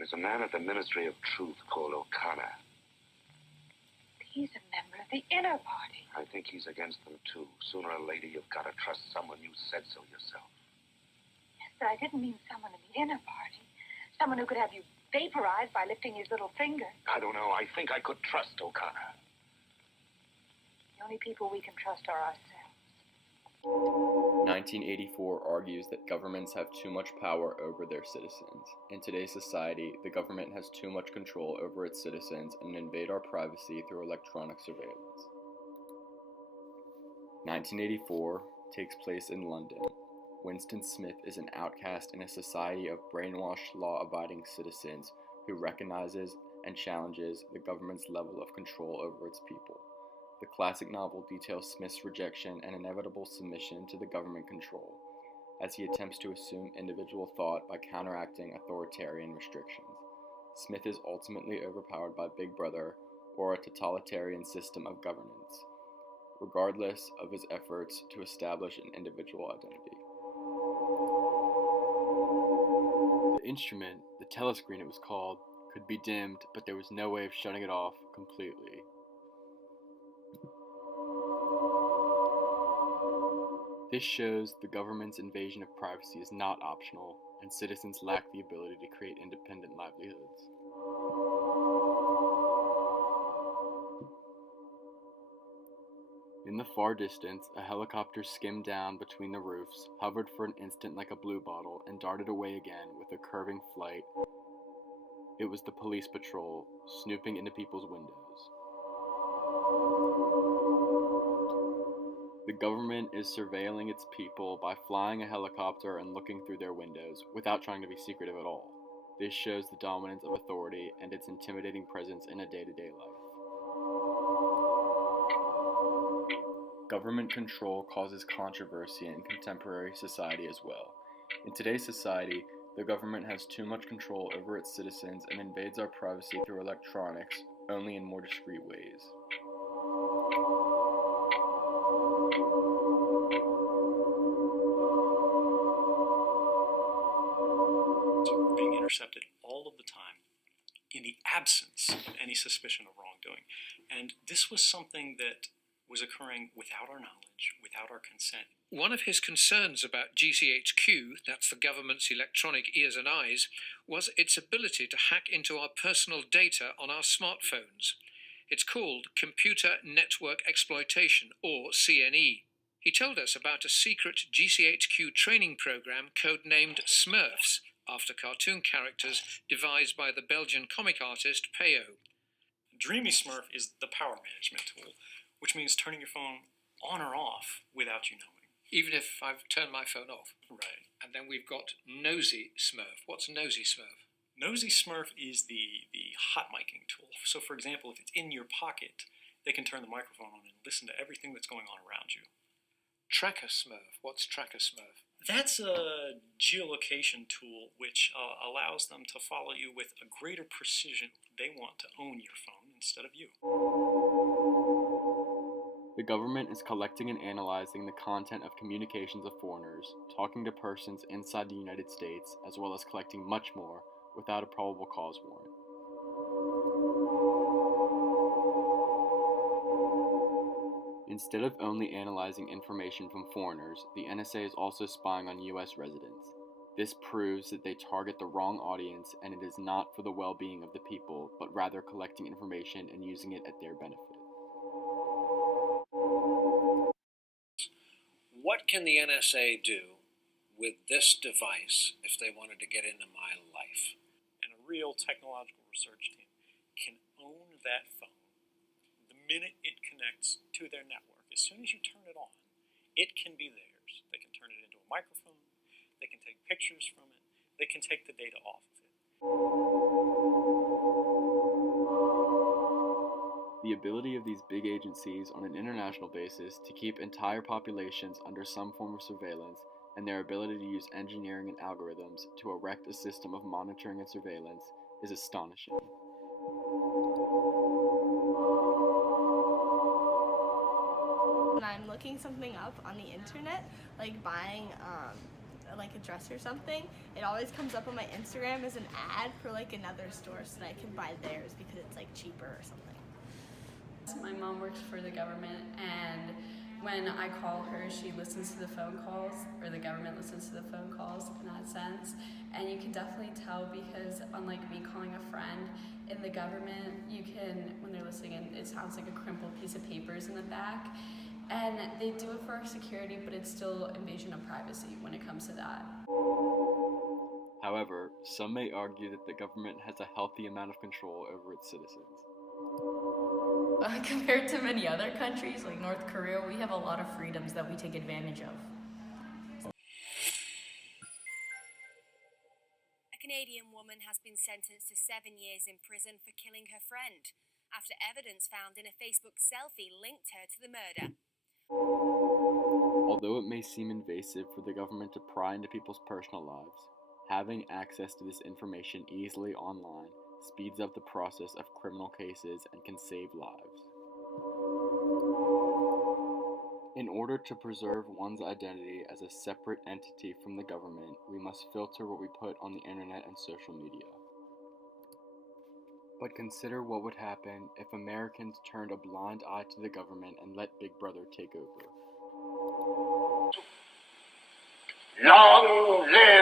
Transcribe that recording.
There's a man at the Ministry of Truth called O'Connor. He's a member of the inner party. I think he's against them, too. Sooner or later, you've got to trust someone. You said so yourself. Yes, but I didn't mean someone in the inner party. Someone who could have you vaporized by lifting his little finger. I don't know. I think I could trust O'Connor. The only people we can trust are ourselves. 1984 argues that governments have too much power over their citizens. In today's society, the government has too much control over its citizens and invade our privacy through electronic surveillance. 1984 takes place in London. Winston Smith is an outcast in a society of brainwashed, law-abiding citizens who recognizes and challenges the government's level of control over its people. The classic novel details Smith's rejection and inevitable submission to the government control, as he attempts to assume individual thought by counteracting authoritarian restrictions. Smith is ultimately overpowered by Big Brother, or a totalitarian system of governance, regardless of his efforts to establish an individual identity. The instrument, the telescreen it was called, could be dimmed, but there was no way of shutting it off completely. This shows the government's invasion of privacy is not optional, and citizens lack the ability to create independent livelihoods. In the far distance, a helicopter skimmed down between the roofs, hovered for an instant like a blue bottle, and darted away again with a curving flight. It was the police patrol, snooping into people's windows. The government is surveilling its people by flying a helicopter and looking through their windows, without trying to be secretive at all. This shows the dominance of authority and its intimidating presence in a day-to-day life. Government control causes controversy in contemporary society as well. In today's society, the government has too much control over its citizens and invades our privacy through electronics, only in more discreet ways. Being intercepted all of the time in the absence of any suspicion of wrongdoing. And this was something that was occurring without our knowledge, without our consent. One of his concerns about GCHQ, that's the government's electronic ears and eyes, was its ability to hack into our personal data on our smartphones. It's called Computer Network Exploitation, or CNE. He told us about a secret GCHQ training program codenamed Smurfs, after cartoon characters devised by the Belgian comic artist Peyo. Dreamy Smurf is the power management tool, which means turning your phone on or off without you knowing. Even if I've turned my phone off. Right. And then we've got Nosy Smurf. What's Nosy Smurf? Nosy Smurf is the hot micing tool. So for example, if it's in your pocket, they can turn the microphone on and listen to everything that's going on around you. Tracker Smurf. What's Tracker Smurf? That's a geolocation tool which allows them to follow you with a greater precision. They want to own your phone instead of you. The government is collecting and analyzing the content of communications of foreigners, talking to persons inside the United States, as well as collecting much more without a probable cause warrant. Instead of only analyzing information from foreigners, the NSA is also spying on U.S. residents. This proves that they target the wrong audience, and it is not for the well-being of the people, but rather collecting information and using it at their benefit. What can the NSA do with this device if they wanted to get into my life? And a real technological research team can own that phone the minute it connects to their network. As soon as you turn it on, it can be theirs. They can turn it into a microphone, they can take pictures from it, they can take the data off of it. The ability of these big agencies on an international basis to keep entire populations under some form of surveillance, and their ability to use engineering and algorithms to erect a system of monitoring and surveillance, is astonishing. When I'm looking something up on the internet, like buying like a dress or something, it always comes up on my Instagram as an ad for like another store so that I can buy theirs because it's like cheaper or something. My mom works for the government, and when I call her, she listens to the phone calls, or the government listens to the phone calls in that sense. And you can definitely tell because unlike me calling a friend, in the government, you can, when they're listening in, it sounds like a crumpled piece of papers in the back. And they do it for our security, but it's still invasion of privacy when it comes to that. However, some may argue that the government has a healthy amount of control over its citizens. Compared to many other countries, like North Korea, we have a lot of freedoms that we take advantage of. A Canadian woman has been sentenced to 7 years in prison for killing her friend, after evidence found in a Facebook selfie linked her to the murder. Although it may seem invasive for the government to pry into people's personal lives, having access to this information easily online speeds up the process of criminal cases and can save lives. In order to preserve one's identity as a separate entity from the government, we must filter what we put on the internet and social media. But consider what would happen if Americans turned a blind eye to the government and let Big Brother take over. Long live